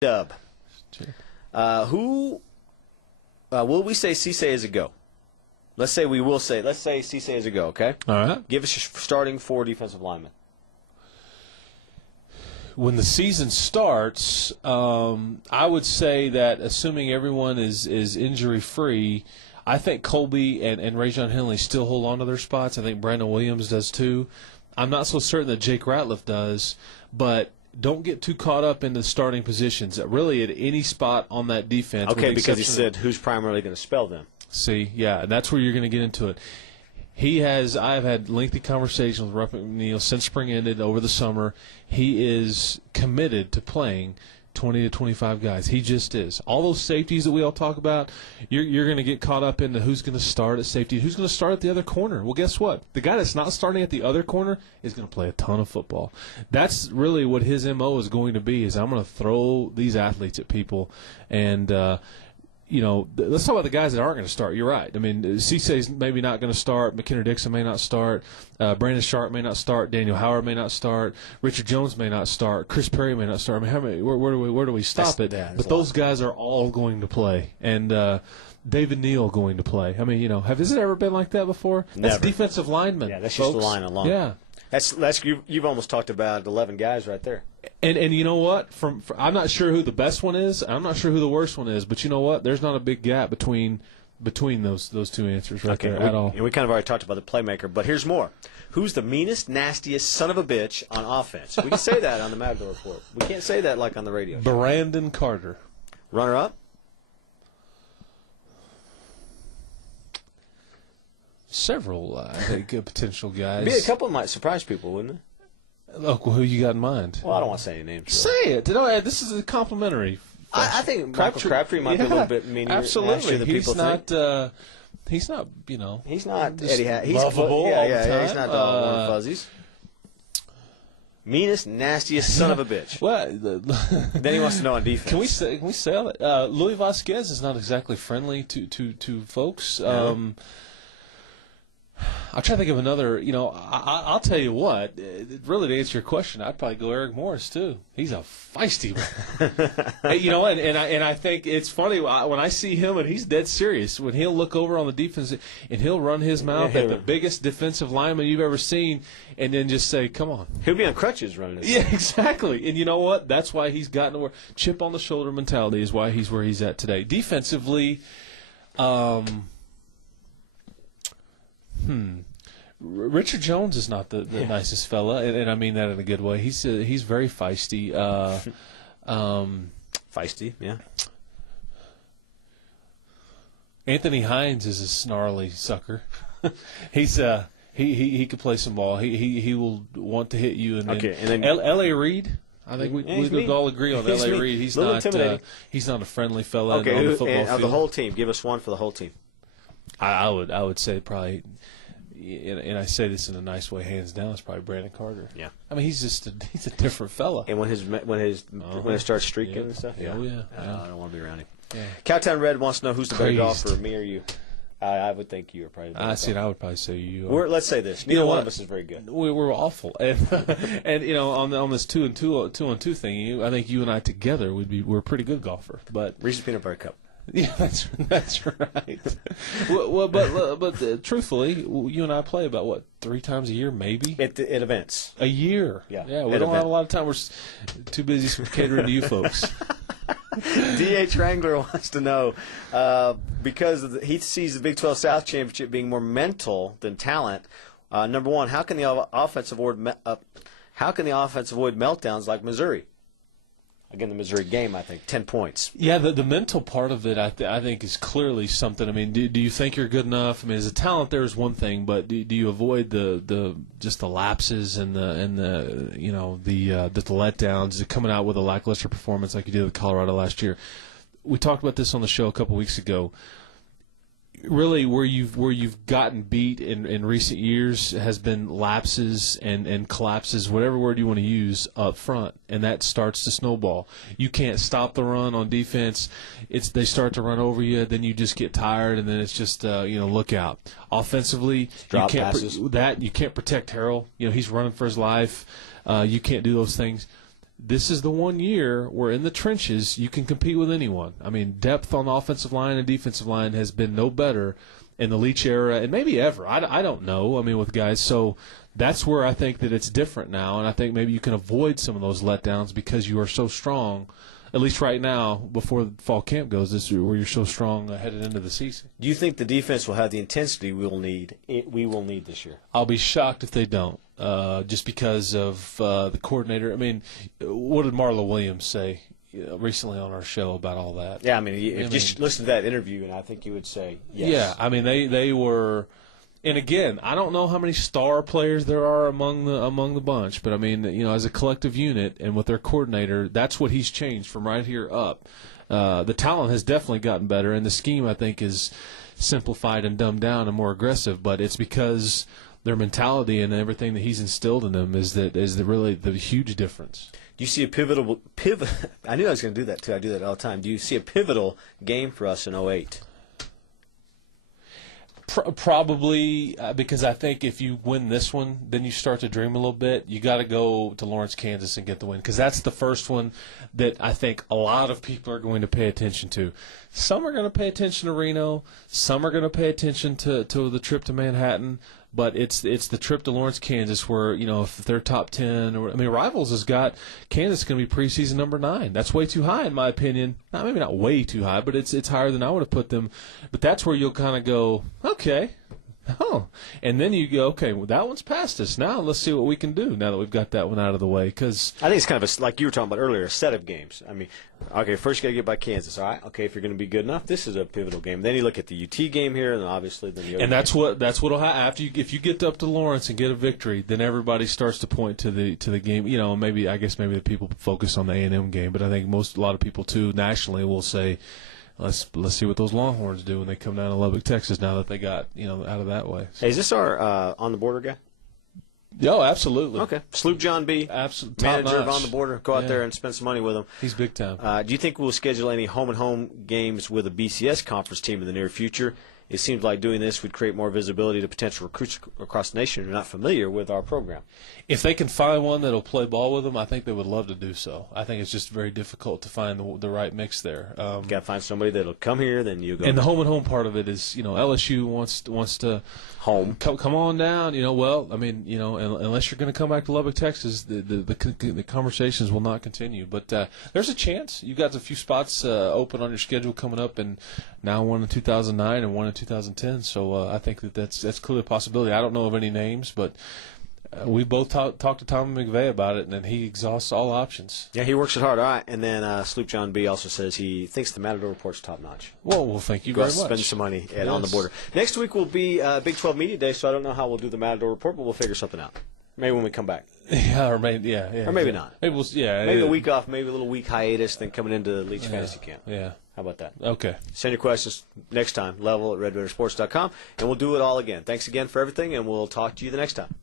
Dub. Sure. Who will we say Cisse is a go? Let's say Cisse is a go, okay? All right. Give us your starting 4 defensive linemen. When the season starts, I would say that assuming everyone is injury-free, I think Colby and Rajon Henley still hold on to their spots. I think Brandon Williams does too. I'm not so certain that Jake Ratliff does, but don't get too caught up in the starting positions. Really, at any spot on that defense. Okay, because he said who's primarily going to spell them. See, yeah, and that's where you're going to get into it. I've had lengthy conversations with Ruff McNeil since spring ended over the summer. He is committed to playing 20 to 25 guys. He just is. All those safeties that we all talk about, you're going to get caught up into who's going to start at safety, who's going to start at the other corner. Well, guess what? The guy that's not starting at the other corner is going to play a ton of football. That's really what his MO is going to be, is I'm going to throw these athletes at people. And, let's talk about the guys that aren't going to start. You're right. I mean, Cisse's maybe not going to start. McKenna-Dixon may not start. Brandon Sharp may not start. Daniel Howard may not start. Richard Jones may not start. Chris Perry may not start. I mean, where do we stop it? But those guys are all going to play. And David Neal going to play. I mean, has it ever been like that before? Never. That's defensive linemen. Yeah, that's folks. just the line alone. Yeah. That's you've almost talked about 11 guys right there. And you know what? I'm not sure who the best one is. I'm not sure who the worst one is. But you know what? There's not a big gap between those two answers right there at all. And we kind of already talked about the playmaker, but here's more. Who's the meanest, nastiest son of a bitch on offense? We can say that on the Matador Report. We can't say that like on the radio. Brandon Carter. Runner-up? Several, I think, potential guys. Maybe a couple might surprise people, wouldn't it? Look, who you got in mind? Well, I don't want to say any names. Say it. No, this is a complimentary. I think Crabtree might be a little bit meaner. Absolutely. Than He's people not. think. He's not. He's not Eddie. He's lovable all the time. He's not all warm fuzzies. Meanest, nastiest son of a bitch. Well, then he wants to know on defense. Can we say that? Louis Vasquez is not exactly friendly to folks. No. I'll try to think of another. I'll tell you what. Really, to answer your question, I'd probably go Eric Morris too. He's a feisty one. And I think it's funny when I see him and he's dead serious. When he'll look over on the defense and he'll run his mouth at the biggest defensive lineman you've ever seen, and then just say, "Come on." He'll be on crutches running this. Yeah, exactly. And you know what? That's why he's gotten to where chip on the shoulder mentality is why he's where he's at today. Defensively. Richard Jones is not the nicest fella, and I mean that in a good way. He's very feisty. Feisty, yeah. Anthony Hines is a snarly sucker. He's he could play some ball. He will want to hit you. And then L.A. Reid. I think we could all agree on L.A. Reid. He's not a friendly fella on the football field. Of the whole team, give us one for the whole team. I would say probably, and I say this in a nice way, hands down, it's probably Brandon Carter. Yeah, I mean he's a different fella. And when it starts streaking and stuff, I don't want to be around him. Yeah. Cowtown Red wants to know who's the better golfer, me or you. I would think you are probably the better golfer. I would probably say you. Let's say this: neither one of us is very good. We're awful, and on this 2 on 2 thing, I think you and I together we're a pretty good golfer. But Reese's Peanut Butter Cup. Yeah, that's right. but truthfully, you and I play about 3 times a year, maybe at events. A year. Yeah. We don't have a lot of time. We're too busy catering to you folks. D.H. Wrangler wants to know because he sees the Big 12 South Championship being more mental than talent. Number one, how can the offense avoid meltdowns like Missouri? Again, the Missouri game, I think, 10 points. Yeah, the mental part of it, I think, is clearly something. I mean, do you think you're good enough? I mean, as a talent, there is one thing, but do you avoid the lapses and the letdowns, coming out with a lackluster performance like you did with Colorado last year? We talked about this on the show a couple weeks ago. Really, where you've gotten beat in recent years has been lapses and collapses, whatever word you want to use, up front, and that starts to snowball. You can't stop the run on defense. They start to run over you, then you just get tired, and then it's just look out. Offensively, you can't protect Harrell. He's running for his life. You can't do those things. this is the one year where in the trenches you can compete with anyone. I mean, depth on the offensive line and defensive line has been no better in the Leach era, and maybe ever. I don't know. I mean, with guys. So that's where I think that it's different now, and I think maybe you can avoid some of those letdowns because you are so strong. At least right now, before the fall camp goes, this is where you're so strong headed into the season. Do you think the defense will have the intensity we will need this year? I'll be shocked if they don't, just because of the coordinator. I mean, what did Marla Williams say recently on our show about all that? Yeah, I mean, just listen to that interview, and I think you would say yes. Yeah, I mean, they were. And again, I don't know how many star players there are among the bunch, but I mean, as a collective unit and with their coordinator, that's what he's changed from right here up. The talent has definitely gotten better, and the scheme I think is simplified and dumbed down and more aggressive. But it's because their mentality and everything that he's instilled in them is really the huge difference. Do you see a pivotal pivot? I knew I was going to do that too. I do that all the time. Do you see a pivotal game for us in 2008? Probably, because I think if you win this one, then you start to dream a little bit. You got to go to Lawrence, Kansas, and get the win, because that's the first one that I think a lot of people are going to pay attention to. Some are going to pay attention to Reno. Some are going to pay attention to the trip to Manhattan. But it's the trip to Lawrence, Kansas, where if they're top 10, Rivals has got Kansas going to be preseason number 9. That's way too high in my opinion. Maybe not way too high, but it's higher than I would have put them. But that's where you'll kind of go, okay, and then you go, okay, well, that one's past us. Now let's see what we can do. Now that we've got that one out of the way, because I think it's kind of like you were talking about earlier, a set of games. I mean, okay, first you got to get by Kansas. All right, okay, if you're going to be good enough, this is a pivotal game. Then you look at the UT game here, and obviously then the. And that's what'll happen if you get up to Lawrence and get a victory. Then everybody starts to point to the game. Maybe the people focus on the A&M game, but I think a lot of people too nationally will say, Let's see what those Longhorns do when they come down to Lubbock, Texas. Now that they got out of that way. So. Hey, is this our on the border guy? Oh, absolutely. Okay, Sloop John B. Absolutely, manager of On the Border. Go out there and spend some money with him. He's big time. Do you think we'll schedule any home games with a BCS conference team in the near future? It seems like doing this would create more visibility to potential recruits across the nation who are not familiar with our program. If they can find one that'll play ball with them, I think they would love to do so. I think it's just very difficult to find the right mix there. Got to find somebody that'll come here, then you go. And the home part of it is, LSU wants to come on down. Unless you're going to come back to Lubbock, Texas, the conversations will not continue. But there's a chance. You've got a few spots open on your schedule coming up, and now one in 2009 and one in 2010. So I think that's clearly a possibility. I don't know of any names, but we both talked to Tom McVay about it, and then he exhausts all options. Yeah, he works it hard. All right, and then Sloop John B. also says he thinks the Matador Report's top-notch. Well, thank you very much. Spend some money On the Border. Next week will be Big 12 Media Day, so I don't know how we'll do the Matador Report, but we'll figure something out. Maybe when we come back. Yeah, or maybe not. Maybe maybe a week off, maybe a little week hiatus, then coming into Leach Fantasy Camp. Yeah. How about that? Okay. Send your questions next time, level@redraidersports.com, and we'll do it all again. Thanks again for everything, and we'll talk to you the next time.